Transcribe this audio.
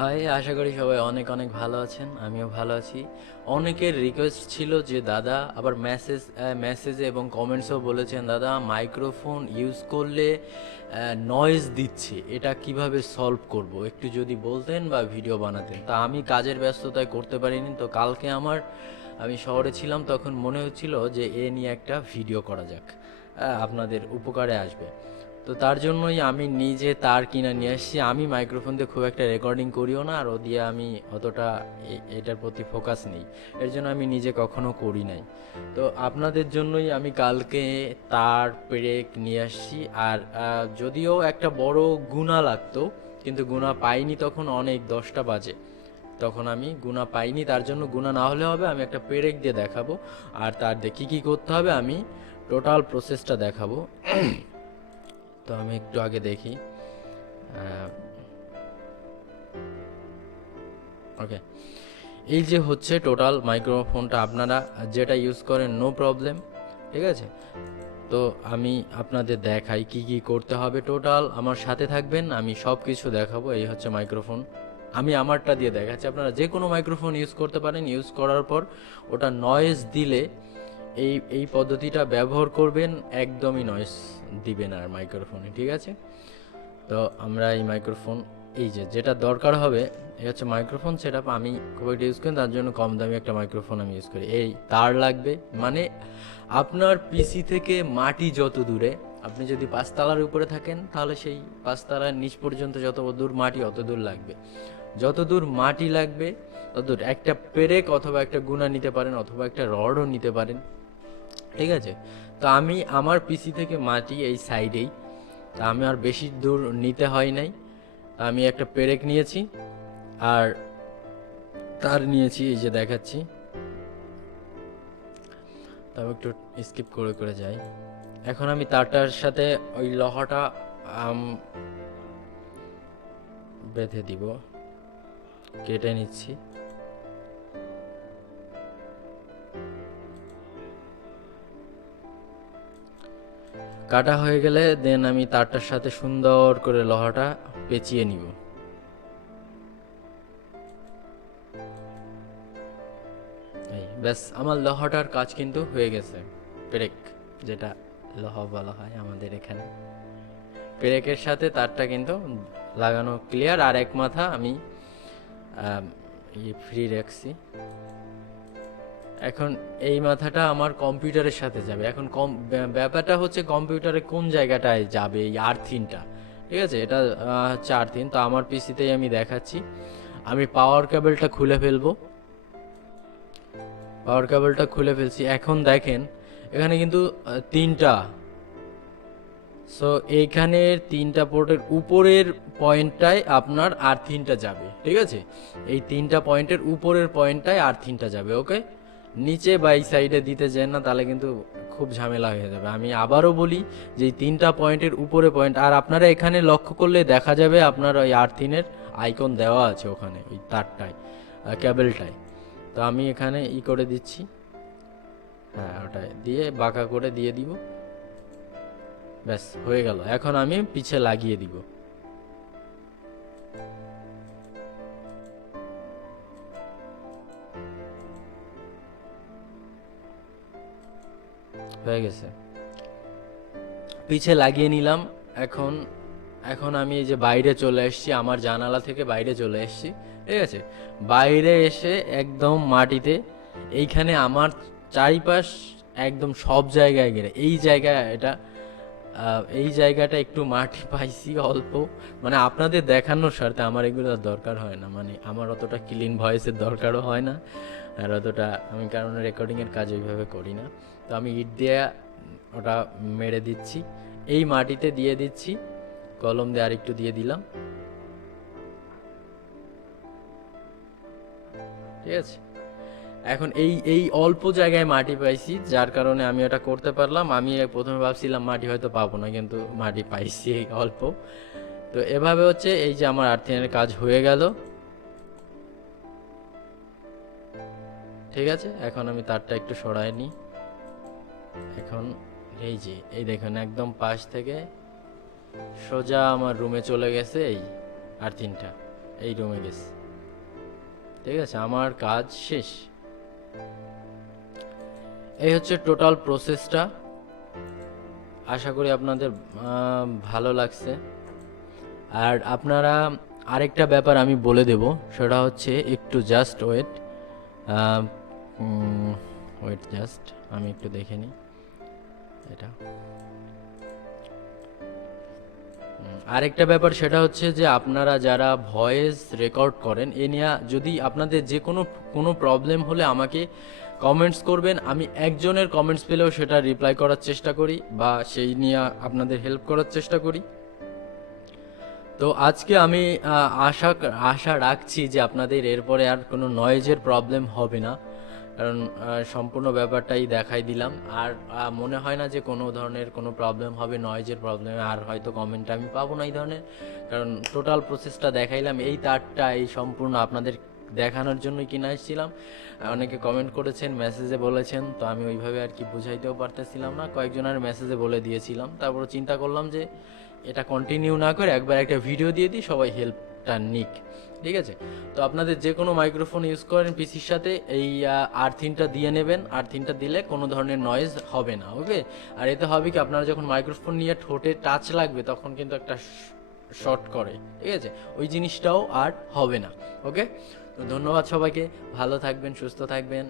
High, আশা করি সবাই অনেক অনেক ভালো আছেন। আমিও ভালো আছি। অনেকের রিকোয়েস্ট ছিল যে দাদা, আবার মেসেজে এবং কমেন্টসও বলেছেন, দাদা মাইক্রোফোন ইউজ করলে নয়েজ দিচ্ছে, এটা কিভাবে সলভ করব, একটু যদি বলতেন বা ভিডিও বানাতেন। তা আমি কাজের ব্যস্ততায় করতে পারিনি। তো কালকে আমি শহরে ছিলাম, তখন মনে হচ্ছিল যে এ নিয়ে একটা ভিডিও করা যাক, আপনাদের উপকারে আসবে। তো তার জন্যই আমি নিজে তার কিনা নিয়ে এসেছি। আমি মাইক্রোফোন দিয়ে খুব একটা রেকর্ডিং করিও না, আর ও দিয়ে আমি অতটা এটার প্রতি ফোকাস নেই। এর জন্য আমি নিজে কখনো করি নাই। তো আপনাদের জন্যই আমি কালকে তার পেরেক নিয়ে আসছি। আর যদিও একটা বড় গুণা লাগতো, কিন্তু গুণা পাইনি, তখন অনেক 10টা বাজে। তখন আমি গুণা পাইনি, তার জন্য গুণা না হলে হবে, আমি একটা পেরেক দিয়ে দেখাবো। আর তার দিয়ে কী কী করতে হবে আমি টোটাল প্রসেসটা দেখাবো। তো আমি একটু আগে দেখি। ওকে, এই যে হচ্ছে টোটাল মাইক্রোফোনটা, আপনারা যেটা ইউজ করেন নো প্রবলেম, ঠিক আছে। তো আমি আপনাদের দেখাই কি কি করতে হবে। টোটাল আমার সাথে থাকবেন, আমি সব কিছু দেখাবো। এই হচ্ছে মাইক্রোফোন, আমি আমারটা দিয়ে দেখাচ্ছি। আপনারা যে কোনো মাইক্রোফোন ইউজ করতে পারেন। ইউজ করার পর ওটা নয়েজ দিলে এই এই পদ্ধতিটা ব্যবহার করবেন, একদমই নয়েজ দিবেন আর মাইক্রোফোনে, ঠিক আছে। তো আমরা এই মাইক্রোফোন, এই যে যেটা দরকার হবে, এই হচ্ছে মাইক্রোফোন সেটআপ। আমি খুব একটা ইউজ করি, তার জন্য কম দামি একটা মাইক্রোফোন আমি ইউজ করি। এই তার লাগবে, মানে আপনার পিসি থেকে মাটি যত দূরে, আপনি যদি 5 তলার উপরে থাকেন তাহলে সেই 5 তলার নিচ পর্যন্ত যত দূর মাটি অত দূর লাগবে। যত দূর মাটি লাগবে তত দূর একটা পেরেক অথবা একটা গুণা নিতে পারেন, অথবা একটা রডও নিতে পারেন, ঠিক আছে। তো আমি আমার পিসি থেকে মাটি এই সাইডেই, তা আমি আর বেশি দূর নিতে হয় নাই। আমি একটা পেরেক নিয়েছি, আর তার নিয়েছি, এই যে দেখাচ্ছি। তবে একটু স্কিপ করে করে যাই। এখন আমি তারটার সাথে ওই লোহাটা বেঁধে দিব, কেটে নিচ্ছি। কাটা হয়ে গেলে দেন আমি তারটার সাথে সুন্দর করে লোহাটা পেঁচিয়ে নিব। এই ব্যাস, আমার লোহাটার কাজ কিন্তু হয়ে গেছে। পেরেক, যেটা লোহা বলা হয় আমাদের এখানে, পেরেকের সাথে তারটা কিন্তু লাগানো ক্লিয়ার। আর এক মাথা আমি ফ্রি রাখছি। এখন এই মাথাটা আমার কম্পিউটারের সাথে যাবে। এখন ব্যাপারটা হচ্ছে কম্পিউটারে কোন জায়গাটায় যাবে এই আর্থিনটা, ঠিক আছে। এটা হচ্ছে আর্থিন। তো আমার পিসিতেই আমি দেখাচ্ছি। আমি পাওয়ার কেবলটা খুলে ফেলবো। পাওয়ার কেবলটা খুলে ফেলছি। এখন দেখেন এখানে কিন্তু তিনটা, সো এইখানের তিনটা পোর্টের উপরের পয়েন্টটায় আপনার আর্থিনটা যাবে, ঠিক আছে। এই তিনটা পয়েন্টের উপরের পয়েন্টটায় আর্থিনটা যাবে, ওকে। নিচে বা এই সাইডে দিতে যায় না, তাহলে কিন্তু খুব ঝামেলা হয়ে যাবে। আমি আবারও বলি যে এই তিনটা পয়েন্টের উপরে পয়েন্ট, আর আপনারা এখানে লক্ষ্য করলে দেখা যাবে আপনার ওই আর্থিনের আইকন দেওয়া আছে ওখানে, ওই তারটায়, কেবলটায়। তো আমি এখানে করে দিচ্ছি। হ্যাঁ, ওটাই দিয়ে বাঁকা করে দিয়ে দিব। ব্যাস হয়ে গেল। এখন আমি পিছে লাগিয়ে দিব। হয়ে গেছে, পিছে লাগিয়ে নিলাম। এখন এখন আমি এই যে বাইরে চলে এসেছি, আমার জানালা থেকে বাইরে চলে এসেছি, ঠিক আছে। বাইরে এসে একদম মাটিতে, এইখানে আমার চারিপাশ একদম সব জায়গায় ঘেরে, এই জায়গায় এটা এই জায়গাটা একটু মাটি পাইছি অল্প, মানে আপনাদের দেখানোর স্বার্থে। আমার এগুলো দরকার হয় না, মানে আমার অতটা ক্লিন ভয়েসের দরকারও হয় না, আর অতটা আমি কারণ রেকর্ডিংয়ের কাজ ওইভাবে করি না। তো আমি ইট দিয়ে ওটা মেরে দিচ্ছি, এই মাটিতে দিয়ে দিচ্ছি, কলম দিয়ে আরেকটু দিয়ে দিলাম, ঠিক আছে। এখন এই এই অল্প জায়গায় মাটি পাইছি, যার কারণে আমি ওটা করতে পারলাম। আমি প্রথমে ভাবছিলাম মাটি হয়তো পাবো না, কিন্তু মাটি পাইছি অল্প। তো এভাবে হচ্ছে এই যে আমার আর্থিংয়ের কাজ হয়ে গেল, ঠিক আছে। এখন আমি তারটা একটু সরাই নিই। এখন এই যে এই দেখুন, একদম পাশ থেকে সোজা আমার রুমে চলে গেছে এই আর্থিংটা, এই রুমে গেছি। ঠিক আছে, আমার কাজ শেষ। এই হচ্ছে টোটাল প্রসেসটা। আশা করি আপনাদের ভালো লাগছে। আর আপনারা আরেকটা ব্যাপার আমি বলে দেব, সেটা হচ্ছে একটু জাস্ট ওয়েট। ওয়েট জাস্ট, আমি একটু দেখে নিই এটা। আরেকটা ব্যাপার সেটা হচ্ছে যে আপনারা যারা ভয়েস রেকর্ড করেন, এ নিয়ে যদি আপনাদের যে কোনো প্রবলেম হলে আমাকে কমেন্টস করবেন। আমি একজনের কমেন্টস পেলেও সেটা রিপ্লাই করার চেষ্টা করি বা সেই নিয়ে আপনাদের হেল্প করার চেষ্টা করি। তো আজকে আমি আশা রাখছি যে আপনাদের এরপরে আর কোনো নয়েজের প্রবলেম হবে না, কারণ সম্পূর্ণ ব্যাপারটাই দেখাই দিলাম। আর মনে হয় না যে কোনো ধরনের কোনো প্রবলেম হবে নয়েজের প্রবলেমে, আর হয়তো কমেন্ট আমি পাবো না এই ধরনের, কারণ টোটাল প্রসেসটা দেখাইলাম। এই তারটা এই সম্পূর্ণ আপনাদের দেখানোর জন্যই কিনে আসছিলাম। অনেকে কমেন্ট করেছেন, মেসেজে বলেছেন, তো আমি ওইভাবে আর কি বুঝাইতেও পারতেছিলাম না, কয়েকজনের মেসেজে বলে দিয়েছিলাম। তারপর চিন্তা করলাম যে এটা কন্টিনিউ না করে একবার একটা ভিডিও দিয়ে দিই, সবাই হেল্পটা নিক। ঠিক আছে, তো আপনাদের যে কোনো মাইক্রোফোন ইউজ করেন পিসির সাথে এই আর্থিনটা দিয়ে নেবেন। আর্থিনটা দিলে কোনো ধরনের নয়েজ হবে না। ওকে, আর এতে হবে কি, আপনারা যখন মাইক্রোফোন নিয়ে ঠোঁটে টাচ লাগবে তখন কিন্তু একটা শর্ট করে, ঠিক আছে, ওই জিনিসটাও আর হবে না। ওকে, তো ধন্যবাদ সবাইকে, ভালো থাকবেন, সুস্থ থাকবেন।